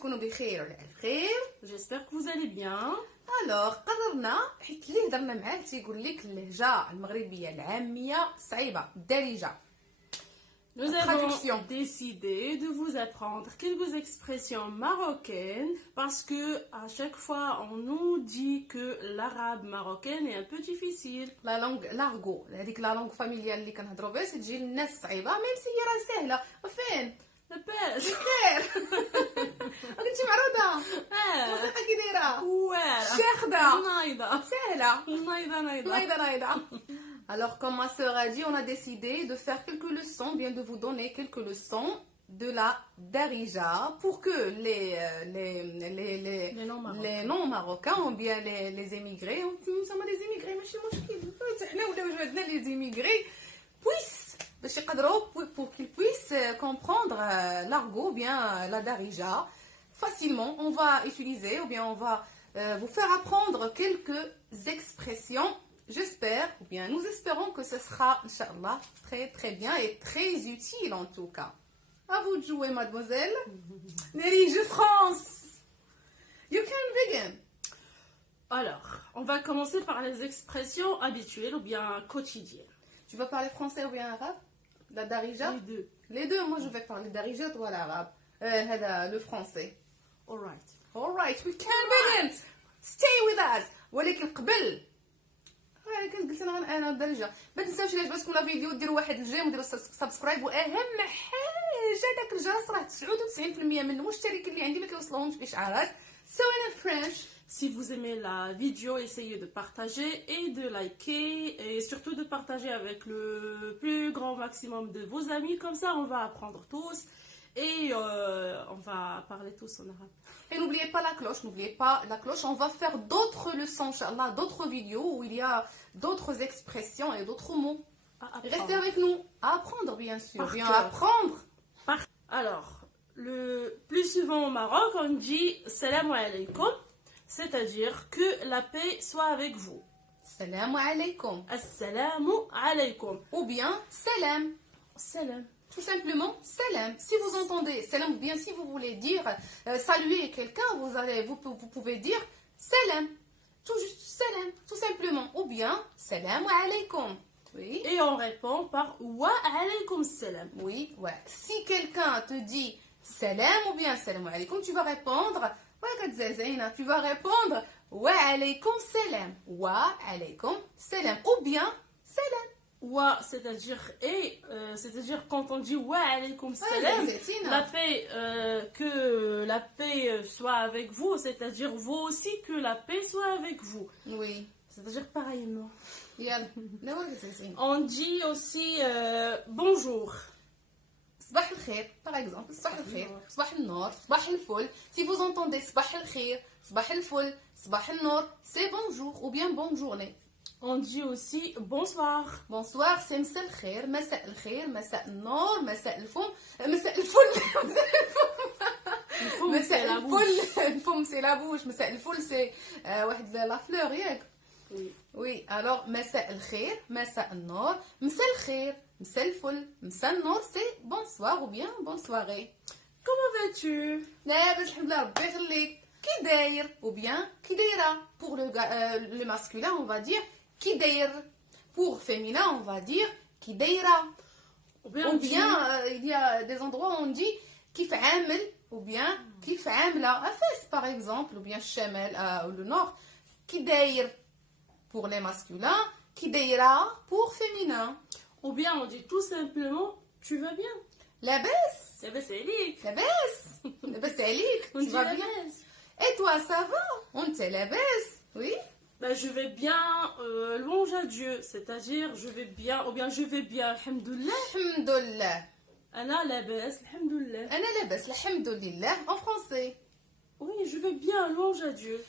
تكونوا بخير وعلى خير. J'espère que vous allez bien. الوغ قررنا حيت اللي هضرنا معاه تيقول لك اللهجه المغربيه العاميه صعيبه الدارجه. Nous Traduction. avons décidé de vous apprendre quelques expressions marocaines parce que à chaque fois on nous dit que l'arabe marocain est un peu difficile. لا لونغ لارغو هذيك لا لونغ فاميليال اللي كنهضروا بها تجي للناس صعيبه ميم سي هي راه سهله. وفين لاباس بخير كنتي معروضه الموسيقى كي دايره Ouais. شاخده نايضة سهله نايضة naïda naïda. Alors, comme ma sœur a dit, on a décidé de faire quelques leçons, bien de vous donner quelques leçons de la Darija pour que les non-marocains ou bien les émigrés, nous sommes des immigrés, les immigrés puissent, pour qu'ils puissent comprendre l'argot ou bien la Darija facilement. On va utiliser ou bien on va vous faire apprendre quelques expressions. J'espère, ou bien nous espérons que ce sera, Inch'Allah, très très bien et très utile en tout cas. À vous de jouer, mademoiselle. Nelly, je France. You can begin. Alors, on va commencer par les expressions habituelles ou bien quotidiennes. Tu vas parler français ou bien arabe? La Darija? Les deux. Les deux, moi je vais parler Darija, toi l'arabe. Le français. Alright. Alright, we can begin. Stay with us. ولكن قبل كنت قلت انا الدرجه ما تنساوش الا عجبتكم لا فيديو ديروا واحد الجيم وديروا سبسكرايب واهم حاجه داك الجرس راه 99% من المشتركين اللي عندي ما كيوصلهمش الاشعارات. So in French, Si vous aimez la vidéo, essayez de partager et de liker et surtout de partager avec le plus grand maximum de vos amis. Comme ça, on va apprendre tous et on va parler tous en arabe. et n'oubliez pas la cloche, on va faire d'autres leçons, Inch'Allah, d'autres vidéos où il y a d'autres expressions et d'autres mots. Restez avec nous, à apprendre bien sûr, Par bien cœur. apprendre. Alors, le plus souvent au Maroc, on dit Salam alaikum, c'est-à-dire que la paix soit avec vous. Salam alaikum. Assalamu alaikum. Ou bien salam. Salam. Tout simplement, salam. Si vous entendez salam, ou bien si vous voulez dire saluer quelqu'un, vous pouvez dire salam. Tout juste salam, tout simplement. Ou bien salam alaikum. Oui. Et on répond par wa alaikum salam. Oui, ouais. Si quelqu'un te dit salam ou bien salam alaikum, tu vas répondre tu vas répondre wa alaikum salam. Wa alaikum salam. Ou bien salam. Wa, c'est-à-dire c'est-à-dire quand on dit wa alaikum salam, la paix, que la paix soit avec vous, c'est-à-dire vous aussi que la paix soit avec vous. Oui. C'est-à-dire pareillement. يلا On dit aussi bonjour. صباح الخير par exemple صباح الخير صباح النور صباح الفل. Si vous entendez صباح الخير صباح الفل صباح النور, c'est bonjour ou bien bonne journée. On dit aussi bonsoir. Bonsoir, c'est مساء الخير مساء الخير مساء النور مساء الفم مساء الفل مساء الفل الفم c'est la bouche مساء الفل c'est واحد la fleur ياك. Oui. Oui, alors مساء الخير مساء النور مساء الخير مساء الفل مساء النور c'est bonsoir ou bien bonne soirée. Comment vas-tu? لاباس الحمد لله ربي يخليك. كي داير ou bien كي دايره. Pour le masculin on va dire كي داير. Pour féminin on va dire كي دايره. Ou bien, Ou bien il y a des endroits où on dit كيف عامل ou bien كيف عامله. Fès par exemple ou bien الشمال ou le nord كي داير pour les masculins, كي دايره pour féminin. ou bien on dit tout simplement tu vas bien. لاباس لاباس عليك. لاباس لاباس عليك. On Tu dit vas bien. لاباس. Et toi ça va? On te لاباس. Oui. Ben, je vais bien, louange à Dieu, c'est-à-dire je vais bien, ou bien je vais bien, alhamdoulilah. الحمد لله. Ana labas, alhamdoulilah. أنا لاباس الحمد لله en français. Oui, je vais bien, louange à Dieu.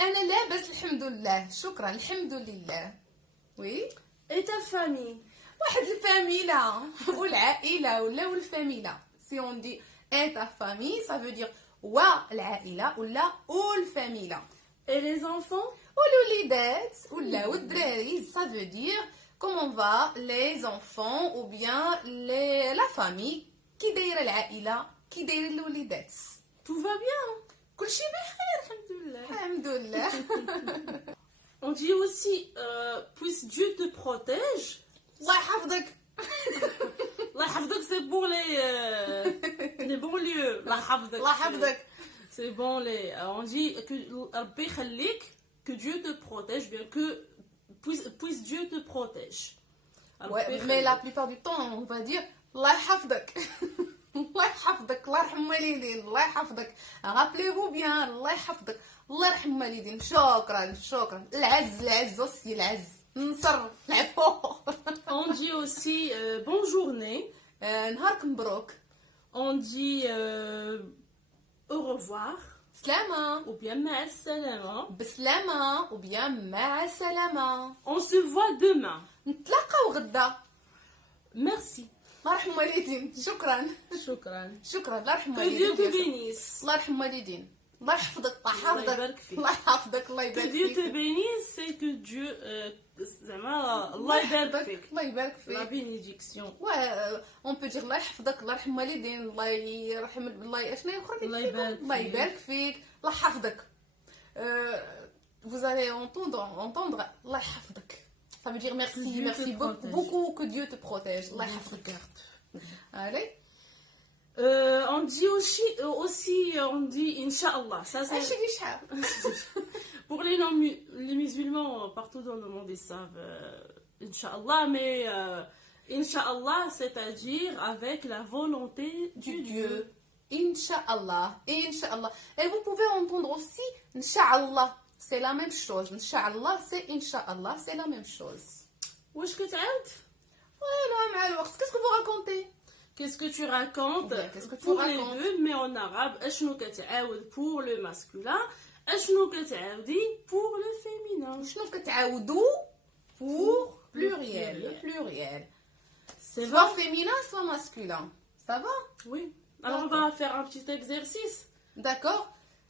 أنا لاباس الحمد لله. شكرا الحمد لله. Oui. Et ta famille? واحد الفاميلا والعائلة ولا والفاميلا. Si on dit et ta famille, ça veut dire والعائلة ولا والفاميلا. Et les enfants? والوليدات ولا والدراري, ça veut dire comment va les enfants ou bien la famille. كي دايرة العائلة كي دايرة الوليدات. Tout va bien. كل شيء بخير. Alhamdulillah. الحمد لله. On dit aussi, puisse Dieu te protège. الله يحفظك. La hafdak, c'est pour les bons lieux. La hafdak. الله يحفظك. C'est bon, on dit que Rabbi khalik, que Dieu te protège, bien que puisse Dieu te protège. Ouais, mais la plupart du temps, on va dire الله يحفظك. الله يحفظك. الله يرحم والدين. الله يحفظك. Rappelez-vous bien. الله يحفظك. الله يرحم والدين. شكرا شكرا. العز العز وسي العز. نصر العفو. On dit aussi bonne journée. نهارك مبروك. On dit au revoir. سلامة. Ou bien مع السلامة. بسلامة ou bien مع السلامة. On se voit demain. نتلاقاو غدا. Merci. الله يرحم والدين. شكرا شكرا. شكرا. الله يرحم Que Dieu te والدين. bénisse. الله يرحم والدين. الله يحفظك. الله الله يحفظك. يبارك فيك. الله يحفظك. الله Que يبارك Dieu te فيك. bénisse, c'est que Dieu, زعما الله يبارك فيك. الله يبارك La فيك. bénédiction. Ouais, on peut dire الله يحفظك. الله يرحم والدين. الله يرحم الله شنو اخر الله يبارك الله فيك. يبارك فيك. الله يحفظك. Vous allez entendre الله يحفظك. Ça veut dire merci, Dieu merci te protège. beaucoup, que Dieu te protège. الله يحفظك. Allez. On dit aussi on dit Inch'Allah. Ça, c'est... اش اللي شحال. Pour les musulmans partout dans le monde, ils savent Inch'Allah, mais Inch'Allah, c'est-à-dire avec la volonté du Dieu. Inch'Allah. Inch'Allah. Et vous pouvez entendre aussi Inch'Allah. C'est la même chose. Inch'Allah, c'est Inch'Allah, c'est la même chose. Wesh كتعاود? Voilà, مع الوقت. Qu'est-ce que vous racontez? Qu'est-ce que tu racontes? Bien, qu'est-ce que tu pour racontes? les deux, mais en arabe, اشنو كتعاود pour le masculin, اشنو كتعاودي pour le féminin. شنو كتعاودوا pour pluriel. Le pluriel. C'est Soit vrai? féminin, soit masculin. Ça va? Oui. Alors on va faire un petit exercice. D'accord.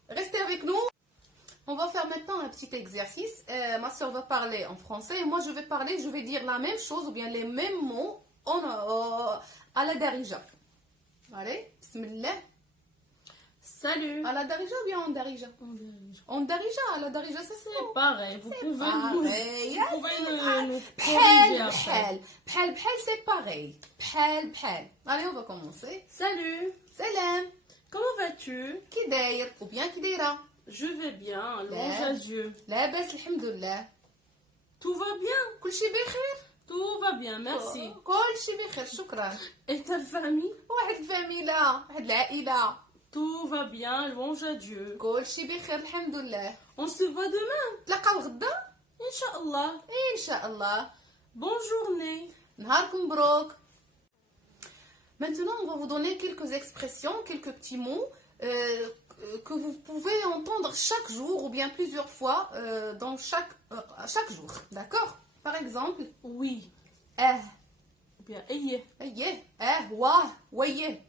Restez avec nous. On va faire maintenant un petit exercice. Ma soeur va parler en français et moi je vais dire la même chose ou bien les mêmes mots à la darija. Allez, bismillah. Salut. À la darija ou bien en darija? En darija, à la darija, ça C'est c'est pareil. Vous pouvez pareil. nous corriger بحال après. بحال c'est pareil. بحال. Allez, on va commencer. Salut. Salam. Comment vas-tu? كي داير ou bien كي دايره؟ Je vais bien. Louange à Dieu. لاباس الحمد لله. Tout va bien. كل شيء بخير. Tout va bien. Merci. كل شيء بخير شكرا. Et ta famille? واحد الفاميلا واحد العائله. Tout va bien. Louange à Dieu. كل شيء بخير الحمد لله. On se voit demain. تلاقاو غدا Inch'Allah. ان شاء الله. Bonne journée. نهاركم مبروك. Maintenant, on va vous donner quelques expressions, quelques petits mots que vous pouvez entendre chaque jour ou bien plusieurs fois dans chaque jour. D'accord? Par exemple, Oui. Ou bien, aïe. ايه واه ويه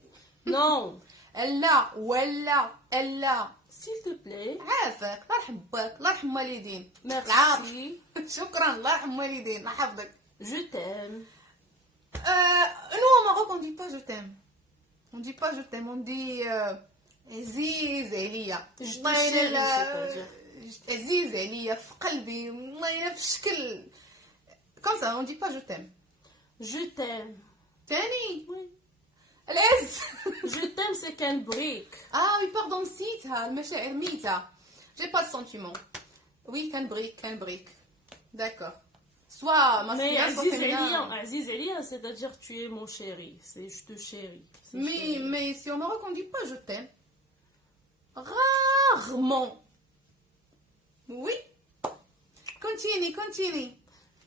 Non. لا ولا الا. S'il te plaît. عافاك. الله يرحم باك. الله يرحم والدين. Merci. شكرا. الله يرحم والدين. الله يحفظك. Je t'aime. Nous au Maroc on dit pas je t'aime. On dit pas je t'aime, on dit عزيز عليا. Je te chéris, c'est-à-dire. عزيز عليا في قلبي. الله في الشكل. Comme ça, on dit pas je t'aime. Je t'aime. تاني. Oui. العز. Je t'aime, c'est qu'un brick. Ah oui, pardon, نسيتها. المشاعر ميتة. J'ai pas de sentiment. Oui, كان بريك. D'accord. Soit Mais masculin, soit féminin. Aziz Elia, c'est-à-dire tu es mon chéri. C'est je te chéris. C'est Mais chéri. ici au Maroc, on dit pas je t'aime. Rarement. Oui. Continue.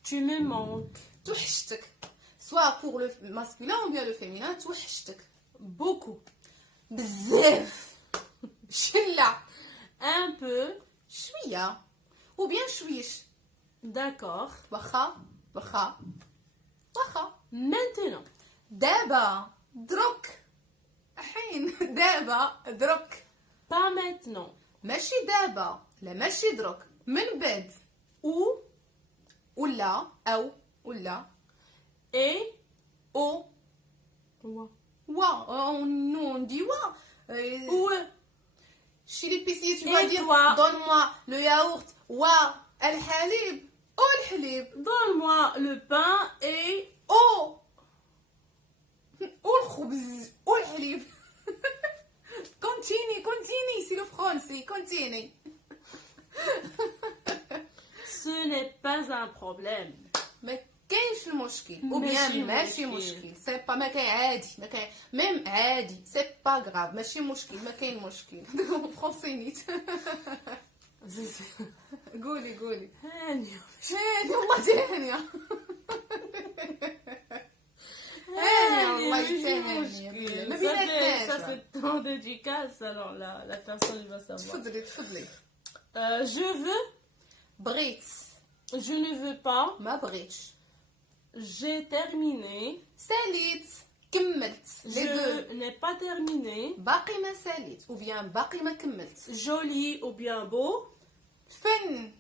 Tu me manques. توحشتك. Soit pour le masculin ou bien le féminin, توحشتك. Beaucoup. بزاف. شلة. Un peu. شوية. Ou bien شويش. D'accord. واخا. Maintenant. دابا. دروك. الحين. دابا. دروك. Pas maintenant. ماشي دابا. لا ماشي دروك. من بعد. Ou ولا أو ولا et أو ou. وا. nous on dit وا. Où Chez l'épicier, tu Et vas dire toi? donne-moi le yaourt ou el halib ou le halib Donne-moi le pain et... ou le khubz ou le halib. Continue, c'est le français, continue. Ce n'est pas un problème. ما كاينش المشكل ou ماشي bien ماشي مشكل. مشكل سي با ما كاين عادي ما كاين ميم عادي سي با غراف ماشي مشكل ما كاين مشكل فرونسي نيت قولي هانية. هاني والله هانية هانية والله هانية ما Ça, بيناتناش c'est ton dédicace, alors la personne il va savoir. تفضلي Je veux, بغيت je ne veux pas, ما بغيتش j'ai terminé, ساليت كملت لي دو je n'ai pas terminé, باقي ما ساليت ou bien باقي ما كملت joli ou bien beau, فن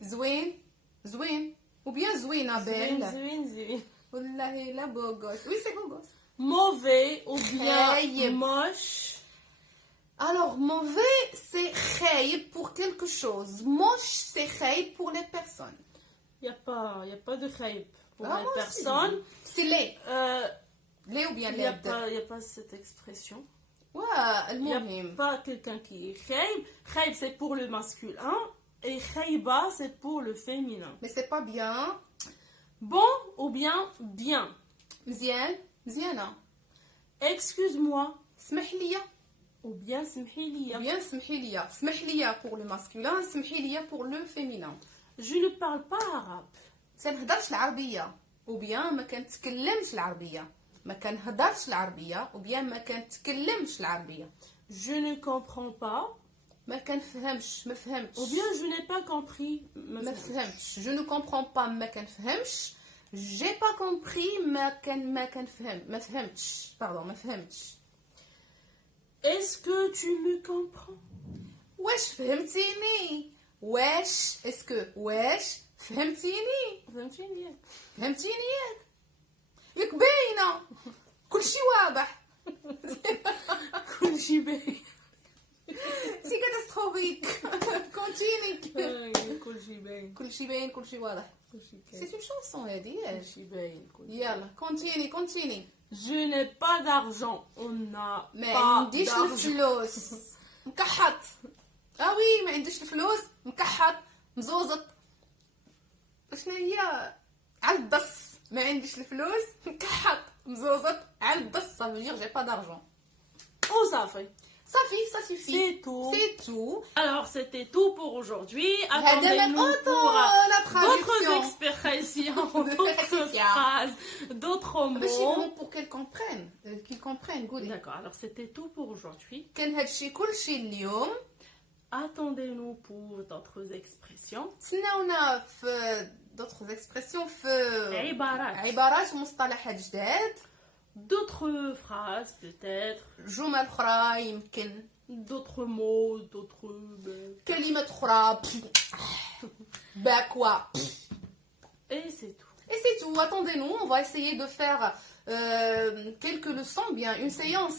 زوين ou bien زوينة بيل zin. والله لا بوغوس وي سي بوغوس Mauvais ou bien خايب. moche, alors mauvais c'est خايب pour quelque chose moche c'est خايب pour les personnes il n'y a pas de hype pour Ah, les moi aussi. personnes. c'est les Il ou bien n'y a, les y a pas cette expression. ouais Il n'y a المهم pas quelqu'un qui est khayb. Khayb, c'est pour le masculin. Et khayba, c'est pour le féminin. mais c'est pas bien Bon ou bien. مزيانة Excuse-moi. سمح لي Ou bien smhiliya. ou bien سمح لي pour le masculin سمحي لي pour le féminin Je ne parle pas arabe. تنهضرش العربية ou bien ما كنتكلمش العربية ما كنهضرش العربية ou bien ما كنتكلمش العربية Je ne comprends pas. ما كنفهمش ما فهمتش Ou bien je n'ai pas compris. ما فهمتش je ne comprends pas ما كنفهمش j'ai pas compris ما كنفهم ما فهمتش pardon ما فهمتش Est-ce que tu me comprends? واش فهمتيني واش اسكو واش فهمتيني فهمتيني؟ ياك باينه كلشي واضح كل شيء باين. سي كاتاستروفيك كونتيني كل شيء باين. كلشي باين كلشي واضح كل شيء سي اون شونسون هادي كل شيء باين. يلا كونتيني Je n'ai pas d'argent. On n'a ما pas عنديش d'argent. الفلوس مكحط وي ما عنديش الفلوس مكحط مزوزط شنو هي على الدص ما عنديش الفلوس مكحط مزوزط على الدص ça veut dire j'ai pas d'argent Oh, ça fait. ça suffit C'est tout. c'est tout Alors, c'était tout pour aujourd'hui. هذا Attendez-nous من pour la d'autres traduction expressions, D'autres d'autres expressions. phrases, d'autres باش mots. يفهموا pour qu'ils comprennent قولي D'accord, alors c'était tout pour aujourd'hui. كان هادشي كلشي اليوم Attendez-nous pour d'autres expressions. تسناونا في d'autres expressions في عبارات. عبارات ومصطلحات جداد D'autres phrases, peut-être. جمل أخرى يمكن D'autres mots, d'autres... كلمة أخرى باكوا Et c'est tout. et c'est tout attendez-nous on va essayer de faire quelques leçons bien une séance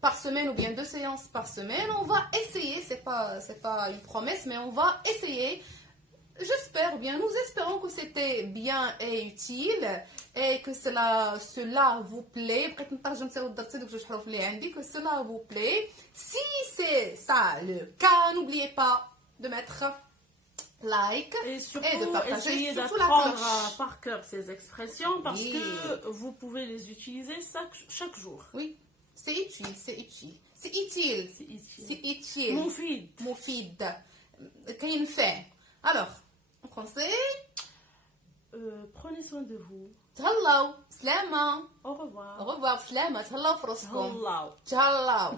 par semaine ou bien 2 séances par semaine on va essayer c'est pas une promesse mais on va essayer j'espère bien nous espérons que c'était bien et utile et que cela vous plaît بغيت نترجم حتى ودرت دوك جوج حروف اللي عندي que cela vous plaît si c'est ça le cas n'oubliez pas de mettre like Et surtout, de partager essayez surtout la d'apprendre cloche. par cœur ces expressions parce Oui. que vous pouvez les utiliser chaque jour. Oui, c'est utile. C'est utile. C'est utile. مفيد. مفيد. كينفع. Alors, en français, Prenez soin de vous. تهلاو سلامة. Au revoir. Au revoir سلامة. تهلاو في راسكم. Hello. تهلاو.